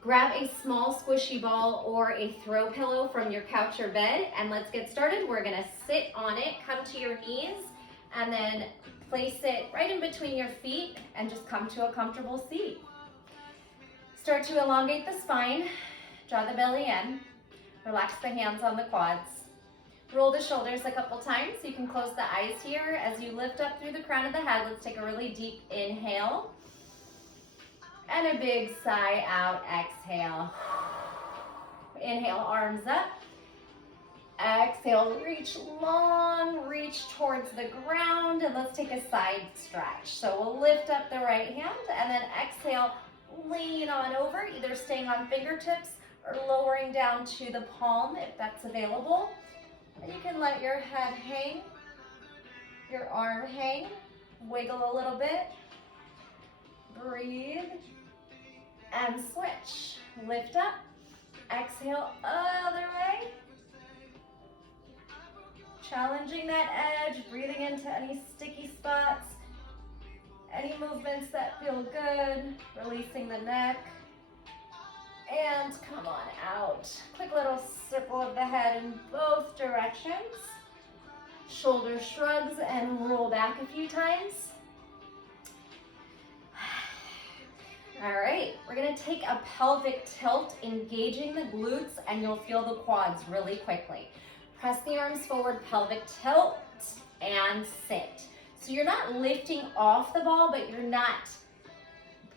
Grab a small squishy ball or a throw pillow from your couch or bed, and let's get started. We're gonna sit on it, come to your knees, and then place it right in between your feet and just come to a comfortable seat. Start to elongate the spine, draw the belly in, relax the hands on the quads. Roll the shoulders a couple times. You can close the eyes here. As you lift up through the crown of the head, let's take a really deep inhale. And a big sigh out, exhale. Inhale, arms up. Exhale, reach long, reach towards the ground, and let's take a side stretch. So we'll lift up the right hand, and then exhale, lean on over, either staying on fingertips or lowering down to the palm if that's available. And you can let your head hang, your arm hang, wiggle a little bit, breathe, and switch. Lift up, exhale, other way. Challenging that edge, breathing into any sticky spots, any movements that feel good, releasing the neck. And come on out. Quick little circle of the head in both directions. Shoulder shrugs and roll back a few times. All right, we're gonna take a pelvic tilt, engaging the glutes, and you'll feel the quads really quickly. Press the arms forward, pelvic tilt, and sit. So you're not lifting off the ball, but you're not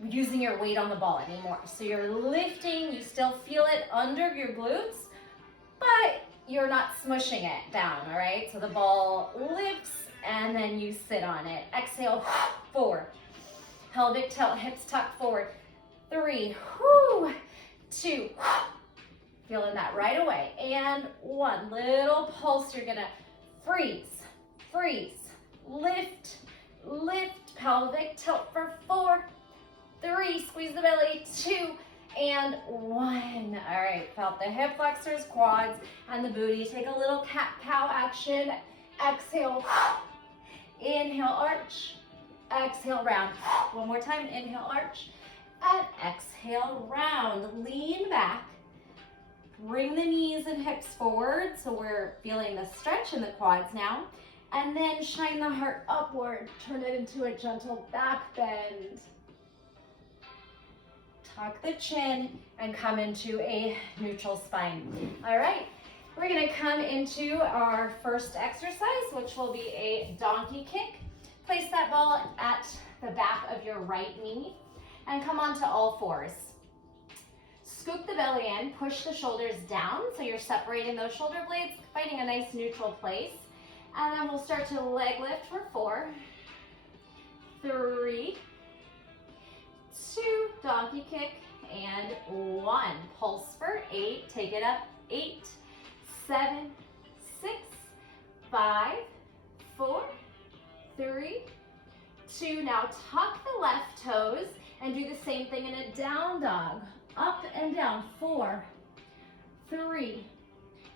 using your weight on the ball anymore. So you're lifting, you still feel it under your glutes, but you're not smushing it down, all right? So the ball lifts, and then you sit on it. Exhale, forward. Pelvic tilt, hips tuck forward. 3, 2, feeling that right away. And 1, little pulse. You're gonna freeze, freeze, lift, lift, pelvic tilt for 4, 3, squeeze the belly, 2, and 1. All right, felt the hip flexors, quads, and the booty. Take a little cat-cow action. Exhale, inhale, arch. Exhale, round. One more time, inhale, arch, and exhale, round. Lean back, bring the knees and hips forward, so we're feeling the stretch in the quads now, and then shine the heart upward, turn it into a gentle back bend. Tuck the chin and come into a neutral spine. All right, we're gonna come into our first exercise, which will be a donkey kick. Place that ball at the back of your right knee and come onto all fours. Scoop the belly in, push the shoulders down, so you're separating those shoulder blades, finding a nice neutral place. And then we'll start to leg lift for 4, 3, 2, donkey kick, and 1. Pulse for 8, take it up, 8, 7, 6, 5, 4, 3, 2. Now tuck the left toes and do the same thing in a down dog. Up and down, 4, 3.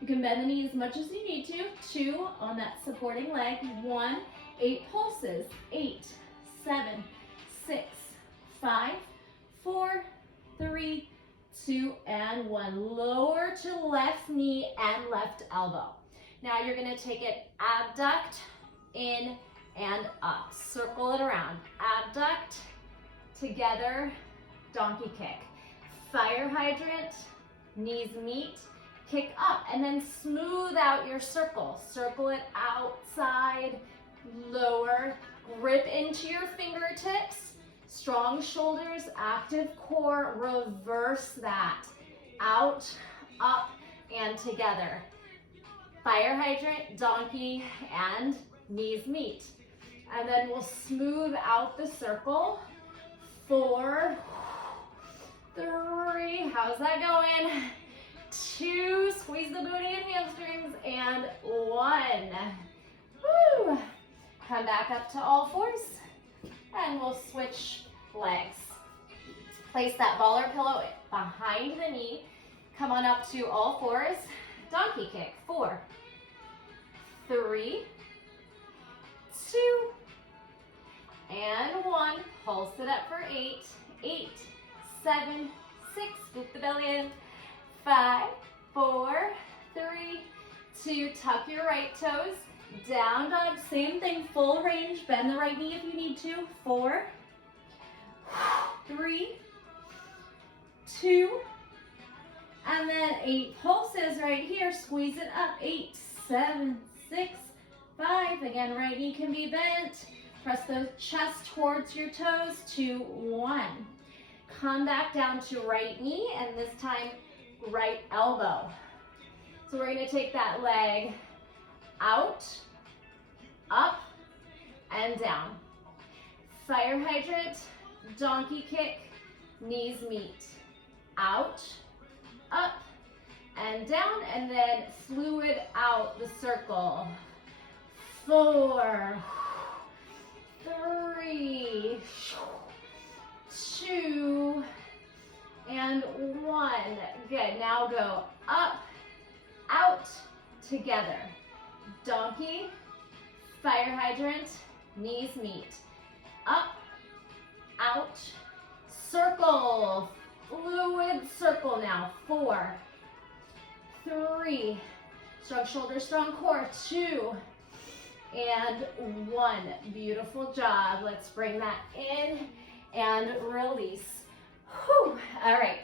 You can bend the knee as much as you need to. 2 on that supporting leg. 1, 8 pulses. 8, 7, 6, 5, 4, 3, 2, and 1. Lower to left knee and left elbow. Now you're gonna take it abduct, in, and up. Circle it around. Abduct, together, donkey kick. Fire hydrant, knees meet, kick up, and then smooth out your circle. Circle it outside, lower, grip into your fingertips, strong shoulders, active core, reverse that. Out, up, and together. Fire hydrant, donkey, and knees meet. And then we'll smooth out the circle. 4, 3, how's that going? 2, squeeze the booty and hamstrings, and 1. Woo! Come back up to all fours, and we'll switch legs. Place that ball or pillow behind the knee. Come on up to all fours. Donkey kick. 4, 3, 2, and 1. Pulse it up for 8, 8, 7, 6, scoop the belly in. 5, 4, 3, 2, tuck your right toes. Down dog, same thing, full range. Bend the right knee if you need to. 4, 3, 2, and then 8 pulses right here. Squeeze it up. 8, 7, 6, 5. Again, right knee can be bent. Press the chest towards your toes. 2, 1. Come back down to right knee, and this time right elbow. So we're going to take that leg out, up, and down. Fire hydrant, donkey kick, knees meet. Out, up, and down, and then fluid out the circle. 4, 3, 2, and 1. Good. Now go up, out, together. Donkey, fire hydrant, knees meet. Up, out, circle. Fluid circle now. 4, 3, strong shoulders, strong core. 2, and 1. Beautiful job. Let's bring that in and release. Whew. All right,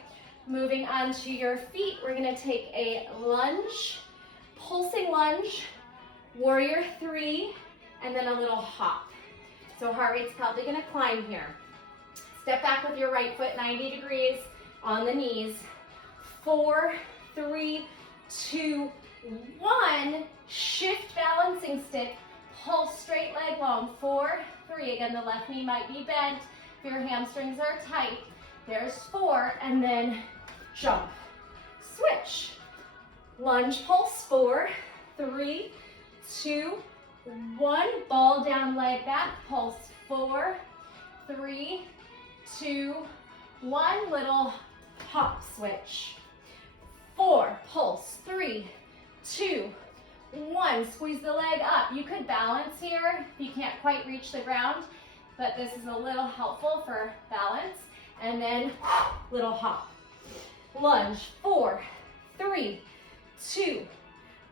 moving on to your feet, we're gonna take a lunge, pulsing lunge, warrior 3, and then a little hop. So heart rate's probably gonna climb here. Step back with your right foot 90 degrees on the knees. 4, 3, 2, 1. Shift balancing stick, pulse straight leg long. 4, 3. Again, the left knee might be bent if your hamstrings are tight. There's 4, and then jump. Switch. Lunge pulse. 4, 3, 2, 1. Ball down, leg back. Pulse. 4, 3, 2, 1. Little hop switch. 4, pulse. 3, 2, 1. Squeeze the leg up. You could balance here if you can't quite reach the ground, but this is a little helpful for balance. And then little hop. Lunge. 4, 3, 2,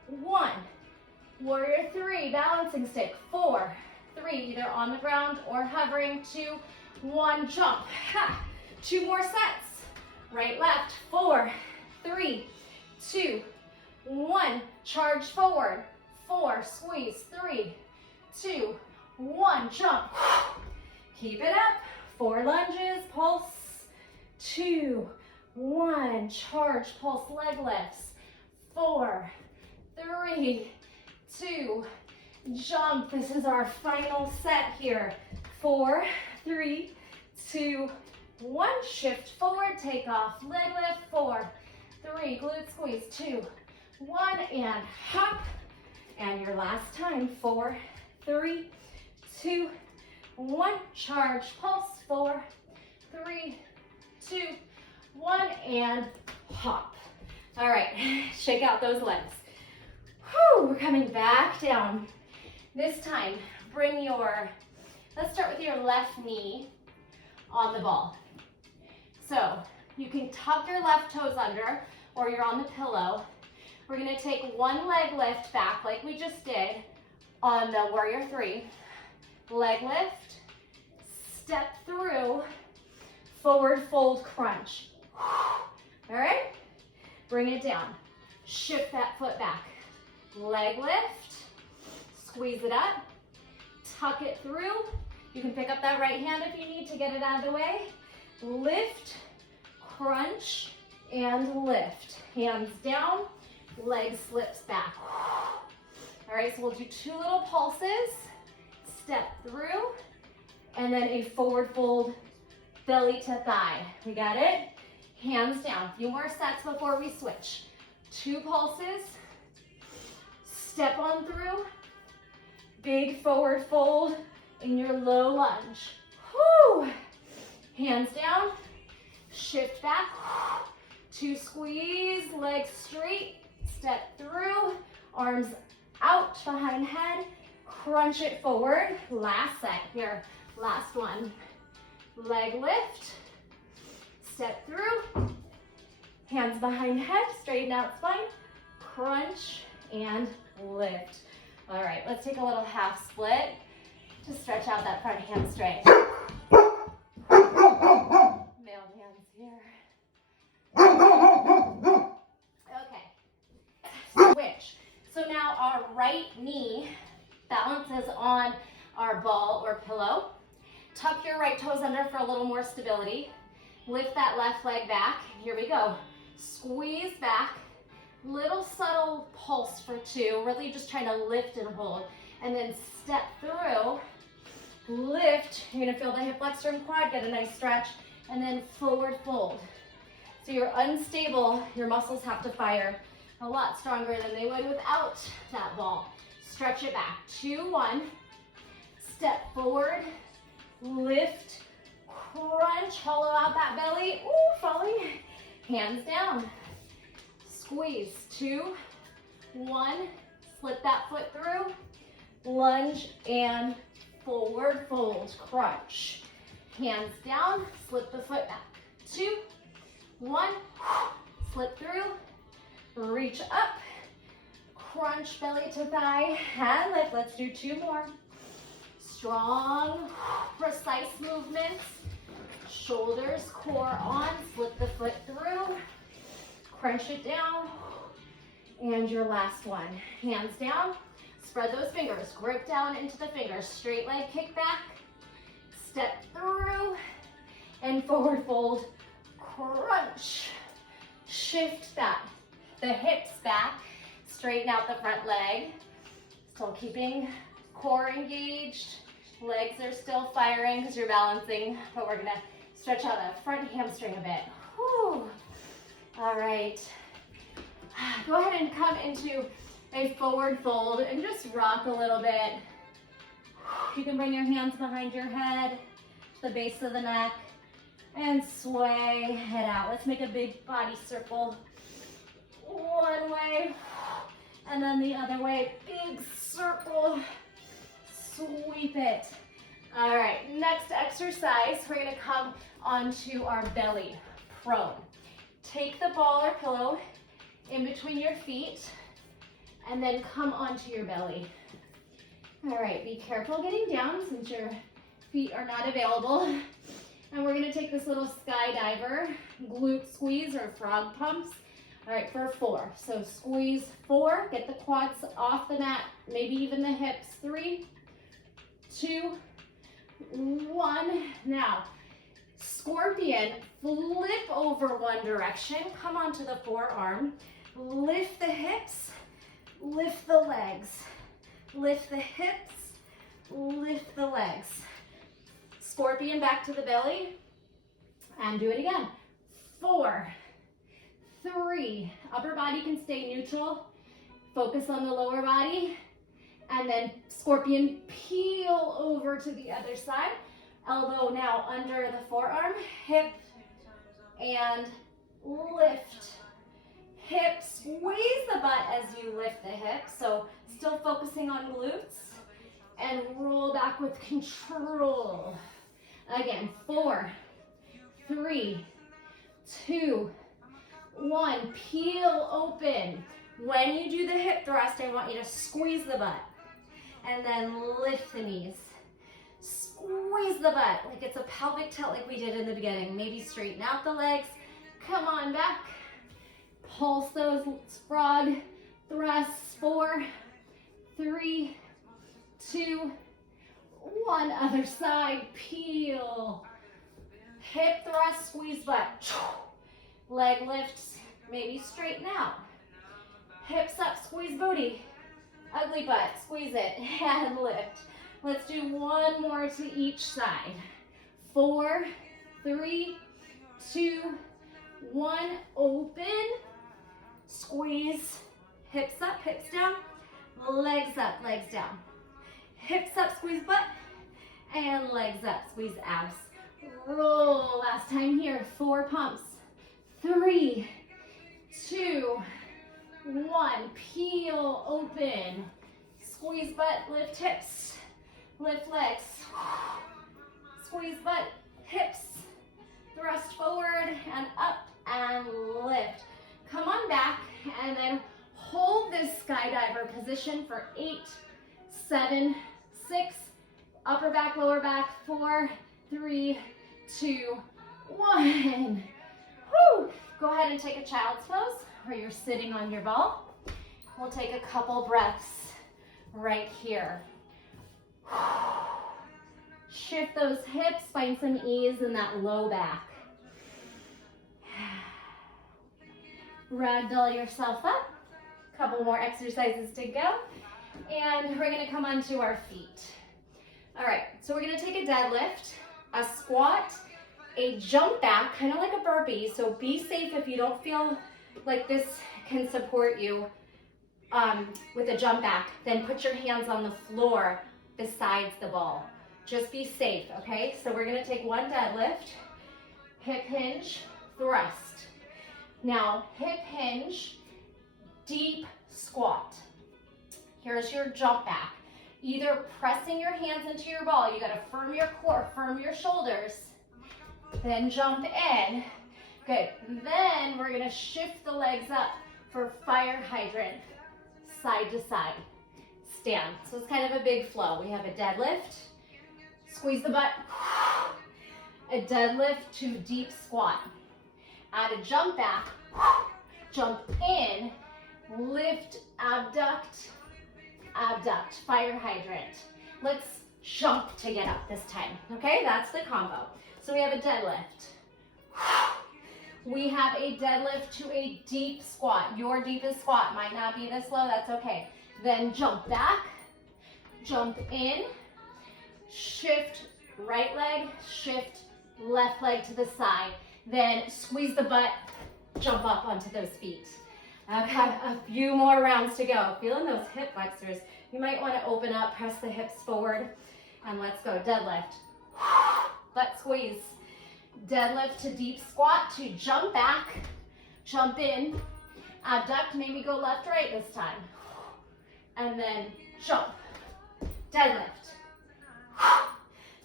1. Warrior 3, balancing stick. 4, 3, either on the ground or hovering. 2, 1, jump. Ha. 2 more sets. Right, left. 4, 3, 2, 1. Charge forward. 4, squeeze. 3, 2, 1, jump. Keep it up. 4 lunges, pulse. 2, 1, charge, pulse, leg lifts. 4, 3, 2, jump. This is our final set here. 4, 3, 2, 1. Shift forward, take off, leg lift. 4, 3, glute squeeze. 2, 1, and hop. And your last time. 4, 3, 2, 1. Charge, pulse. 4, 3, 2, 1, and hop. All right, shake out those legs. Whew, we're coming back down. This time, let's start with your left knee on the ball. So you can tuck your left toes under, or you're on the pillow. We're gonna take one leg lift back like we just did on the warrior 3. Leg lift, step through, forward fold crunch. All right, bring it down. Shift that foot back. Leg lift, squeeze it up, tuck it through. You can pick up that right hand if you need to get it out of the way. Lift, crunch, and lift. Hands down, leg slips back. All right, so we'll do 2 little pulses. Step through, and then a forward fold, belly to thigh. We got it? Hands down. A few more sets before we switch. 2 pulses. Step on through. Big forward fold in your low lunge. Whew. Hands down. Shift back. 2 squeeze. Legs straight. Step through. Arms out behind head. Crunch it forward. Last set here. Last one. Leg lift. Step through. Hands behind head, straighten out spine, crunch and lift. All right, let's take a little half split to stretch out that front hamstring. Male hands here. Okay, switch. So now our right knee balances on our ball or pillow. Tuck your right toes under for a little more stability. Lift that left leg back. Here we go. Squeeze back. Little subtle pulse for 2. Really just trying to lift and hold. And then step through. Lift. You're going to feel the hip flexor and quad. Get a nice stretch. And then forward fold. So you're unstable. Your muscles have to fire a lot stronger than they would without that ball. Stretch it back. 2, 1. Step forward. Lift. Crunch. Hollow out that belly. Ooh, falling. Hands down. Squeeze. 2, 1. Slip that foot through. Lunge and forward fold. Crunch. Hands down. Slip the foot back. 2, 1. Slip through. Reach up. Crunch belly to thigh. And lift. Let's do 2 more. Strong, precise movements. Shoulders, core on. Slip the foot through. Crunch it down. And your last one. Hands down. Spread those fingers. Grip down into the fingers. Straight leg kick back. Step through. And forward fold. Crunch. Shift that. The hips back. Straighten out the front leg. Still keeping core engaged. Legs are still firing because you're balancing, but we're gonna stretch out that front hamstring a bit. Whew. All right. Go ahead and come into a forward fold and just rock a little bit. You can bring your hands behind your head, to the base of the neck, and sway head out. Let's make a big body circle. One way, and then the other way. Big circle. Sweep it. All right, next exercise, we're gonna come onto our belly, prone. Take the ball or pillow in between your feet and then come onto your belly. All right, be careful getting down since your feet are not available. And we're gonna take this little skydiver, glute squeeze or frog pumps. All right, for 4. So squeeze 4, get the quads off the mat, maybe even the hips. 3, 2, 1. Now, scorpion, flip over one direction, come onto the forearm, lift the hips, lift the legs, lift the hips, lift the legs. Scorpion back to the belly, and do it again. 4, 3, upper body can stay neutral, focus on the lower body, and then scorpion, peel over to the other side. Elbow now under the forearm, hip, and lift. Hip, squeeze the butt as you lift the hip, so still focusing on glutes, and roll back with control. Again, 4, 3, 2, 1, peel open. When you do the hip thrust, I want you to squeeze the butt and then lift the knees. Squeeze the butt like it's a pelvic tilt like we did in the beginning. Maybe straighten out the legs. Come on back. Pulse those frog thrusts. 4, 3, 2, 1. Other side. Peel. Hip thrust, squeeze butt. Leg lifts, maybe straighten out. Hips up, squeeze booty. Ugly butt, squeeze it, and lift. Let's do 1 more to each side. 4, 3, 2, 1. Open, squeeze. Hips up, hips down. Legs up, legs down. Hips up, squeeze butt. And legs up, squeeze abs. Roll, last time here. 4 pumps. 3, 2, 1. Peel open. Squeeze butt, lift hips. Lift legs. Squeeze butt, hips. Thrust forward and up and lift. position for 8, 7, 6, upper back, lower back, 4, 3, 2, 1. Woo! Go ahead and take a child's pose where you're sitting on your ball. We'll take a couple breaths right here. Shift those hips, find some ease in that low back. Ragdoll yourself up. Couple more exercises to go. And we're gonna come onto our feet. All right, so we're gonna take a deadlift, a squat, a jump back, kind of like a burpee. So be safe if you don't feel like this can support you with a jump back. Then put your hands on the floor besides the ball. Just be safe, okay? So we're gonna take one deadlift, hip hinge, thrust. Now, hip hinge, deep squat. Here's your jump back. Either pressing your hands into your ball, you gotta firm your core, firm your shoulders, then jump in. Good, then we're gonna shift the legs up for fire hydrant, side to side, stand. So it's kind of a big flow. We have a deadlift, squeeze the butt, a deadlift to deep squat. Add a jump back, jump in, lift, abduct, abduct, fire hydrant. Let's jump to get up this time, okay? That's the combo. So we have a deadlift. We have a deadlift to a deep squat. Your deepest squat might not be this low, that's okay. Then jump back, jump in, shift right leg, shift left leg to the side. Then squeeze the butt, jump up onto those feet. Okay, a few more rounds to go. Feeling those hip flexors. You might want to open up, press the hips forward, and let's go. Deadlift, butt squeeze. Deadlift to deep squat to jump back, jump in, abduct, maybe go left, right this time. And then jump, deadlift.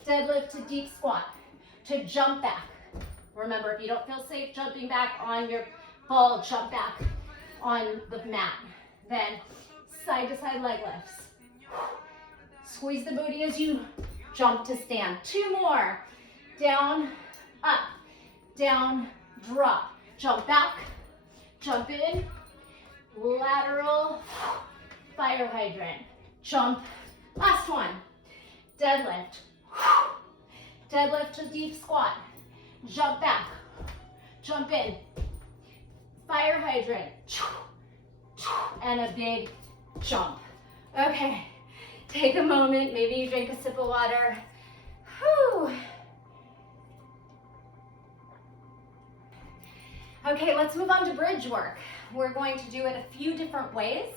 Deadlift to deep squat, to jump back. Remember, if you don't feel safe jumping back on your ball, jump back on the mat. Then side to side leg lifts. Squeeze the booty as you jump to stand. 2 more. Down, up, down, drop. Jump back, jump in, lateral, fire hydrant. Jump, last one. Deadlift. Deadlift to deep squat. Jump back, jump in, fire hydrant, and a big jump. Okay, take a moment, maybe you drink a sip of water. Whew. Okay, let's move on to bridge work. We're going to do it a few different ways,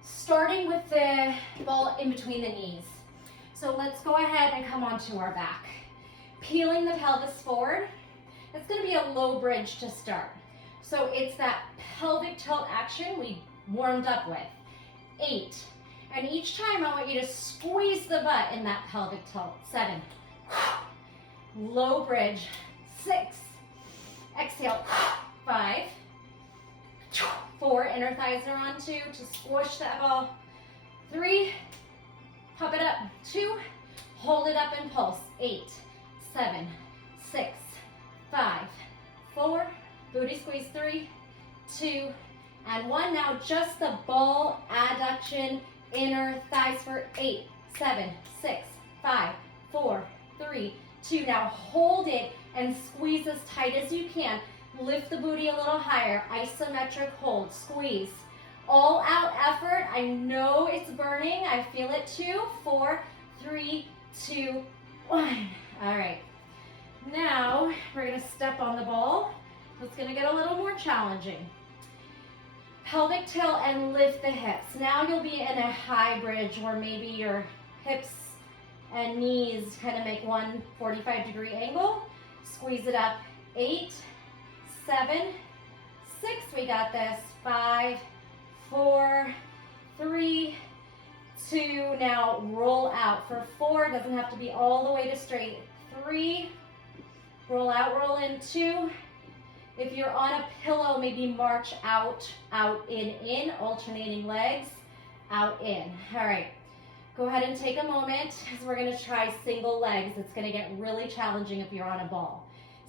starting with the ball in between the knees. So let's go ahead and come onto our back. Peeling the pelvis forward. It's going to be a low bridge to start. So it's that pelvic tilt action we warmed up with. 8. And each time I want you to squeeze the butt in that pelvic tilt. 7. Low bridge. 6. Exhale. 5. 4. Inner thighs are on 2 to squish that ball. 3. Pop it up. 2. Hold it up and pulse. 8. 7, 6, 5, 4, booty squeeze. 3, 2, and 1. Now just the ball adduction, inner thighs for 8, 7, 6, 5, 4, 3, 2. Now hold it and squeeze as tight as you can. Lift the booty a little higher. Isometric hold, squeeze. All out effort. I know it's burning. I feel it too. 4, 3, 2, 1. All right, now we're gonna step on the ball. It's gonna get a little more challenging. Pelvic tilt and lift the hips. Now you'll be in a high bridge where maybe your hips and knees kind of make one 45-degree angle. Squeeze it up. 8, 7, 6, we got this. 5, 4, 3, 2, now roll out. For 4, it doesn't have to be all the way to straight. 3, roll out, roll in. 2, if you're on a pillow, maybe march out, out, in, alternating legs. out, in. All right, go ahead and take a moment because we're gonna try single legs. It's gonna get really challenging if you're on a ball.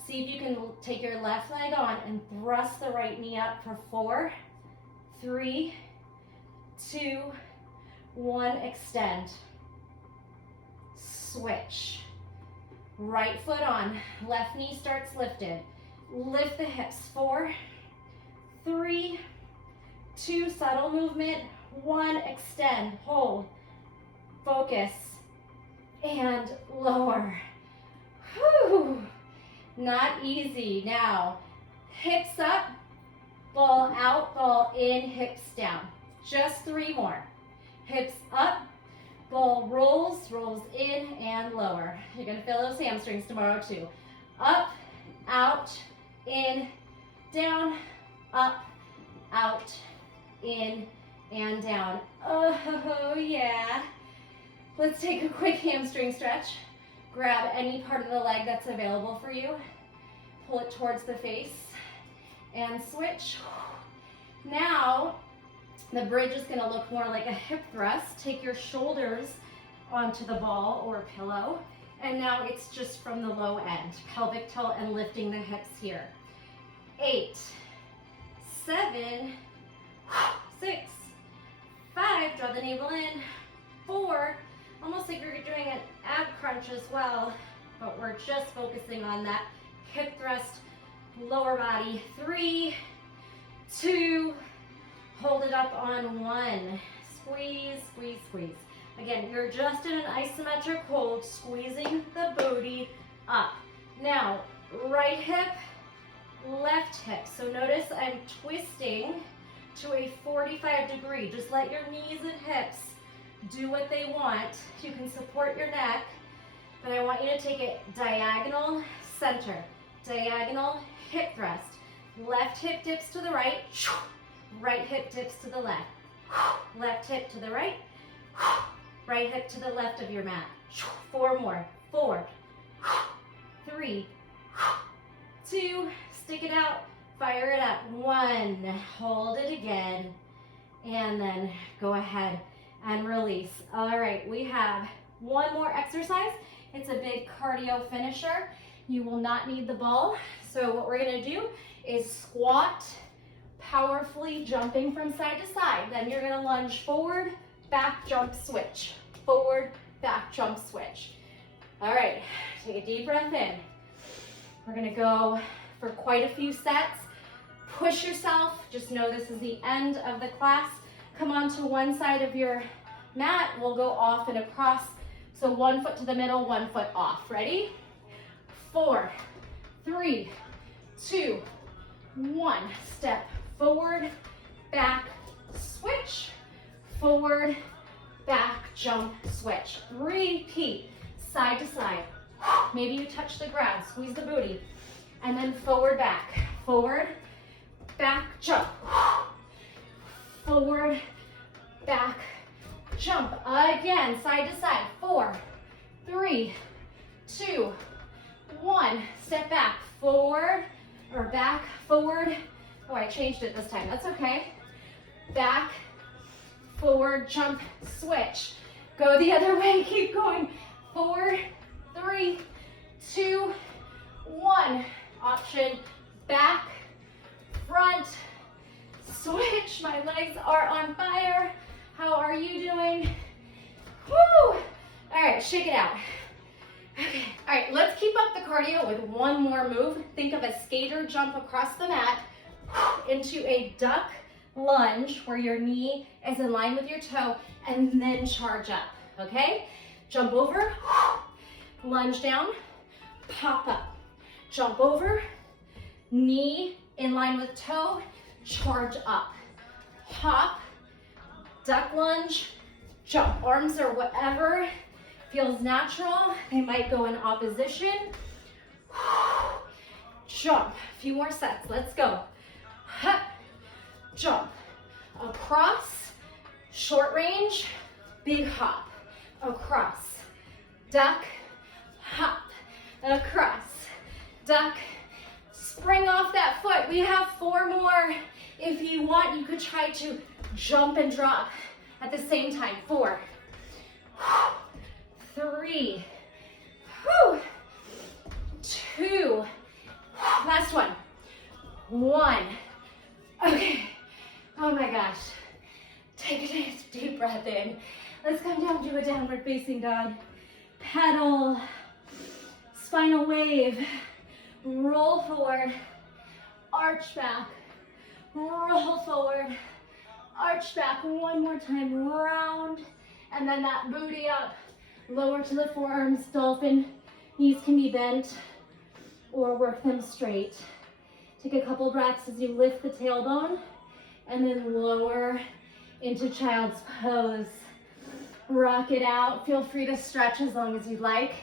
See if you can take your left leg on and thrust the right knee up for 4, 3, 2, 1, extend. Switch. Right foot on, left knee starts lifted. Lift the hips, 4, 3, 2, subtle movement, 1, extend, hold, focus, and lower. Whew. Not easy. Now, hips up, ball out, ball in, hips down. Just 3 more. Hips up, ball rolls, rolls in and lower. You're gonna feel those hamstrings tomorrow too. Up, out, in, down, up, out, in, and down. Oh yeah. Let's take a quick hamstring stretch. Grab any part of the leg that's available for you. Pull it towards the face and switch. Now, the bridge is gonna look more like a hip thrust. Take your shoulders onto the ball or pillow. And now it's just from the low end. Pelvic tilt and lifting the hips here. 8, 7, 6, 5, draw the navel in. 4, almost like you're doing an ab crunch as well, but we're just focusing on that hip thrust, lower body. 3, 2, hold it up on 1. Squeeze, squeeze, squeeze. Again, you're just in an isometric hold, squeezing the booty up. Now, right hip, left hip. So notice I'm twisting to a 45 degree. Just let your knees and hips do what they want. You can support your neck, but I want you to take it diagonal, center, diagonal, hip thrust. Left hip dips to the right, right hip dips to the left. Left hip to the right, right hip to the left of your mat. 4 more. 4, 3, 2, stick it out, fire it up. 1, hold it again, and then go ahead and release. All right, we have one more exercise. It's a big cardio finisher. You will not need the ball. So what we're gonna do is squat, powerfully jumping from side to side. Then you're gonna lunge forward, back, jump, switch. Forward, back, jump, switch. All right, take a deep breath in. We're gonna go for quite a few sets. Push yourself. Just know this is the end of the class. Come onto one side of your mat. We'll go off and across. So 1 foot to the middle, 1 foot off. Ready? 4, 3, 2, 1. Step forward, back, switch. Forward, back, jump, switch. Repeat, side to side. Maybe you touch the ground, squeeze the booty. And then forward, back, jump. Forward, back, jump. Again, side to side. 4, 3, 2, 1. Step back, forward, or back, forward. Oh, I changed it this time. That's okay. Back, forward, jump, switch. Go the other way, keep going. 4, 3, 2, 1. Option, back, front, switch. My legs are on fire. How are you doing? Woo! All right, shake it out. Okay, all right, let's keep up the cardio with one more move. Think of a skater jump across the mat into a duck lunge where your knee is in line with your toe, and then charge up, okay? Jump over, lunge down, pop up. Jump over, knee in line with toe, charge up. Hop, duck lunge, jump. Arms or whatever feels natural. They might go in opposition. Jump. A few more sets. Let's go. Hop, jump. Across, short range, big hop. Across, duck, hop. Across, duck, spring off that foot. We have 4 more. If you want, you could try to jump and drop at the same time. 4, 3, 2, last one, 1. Okay, oh my gosh. Take a nice deep breath in. Let's come down to a downward facing dog. Pedal, spinal wave, roll forward, arch back, roll forward, arch back. One more time, round, and then that booty up, lower to the forearms, dolphin. Knees can be bent or work them straight. Take a couple breaths as you lift the tailbone and then lower into child's pose. Rock it out. Feel free to stretch as long as you'd like.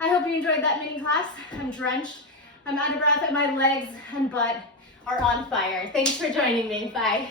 I hope you enjoyed that mini class. I'm drenched. I'm out of breath, and my legs and butt are on fire. Thanks for joining me. Bye.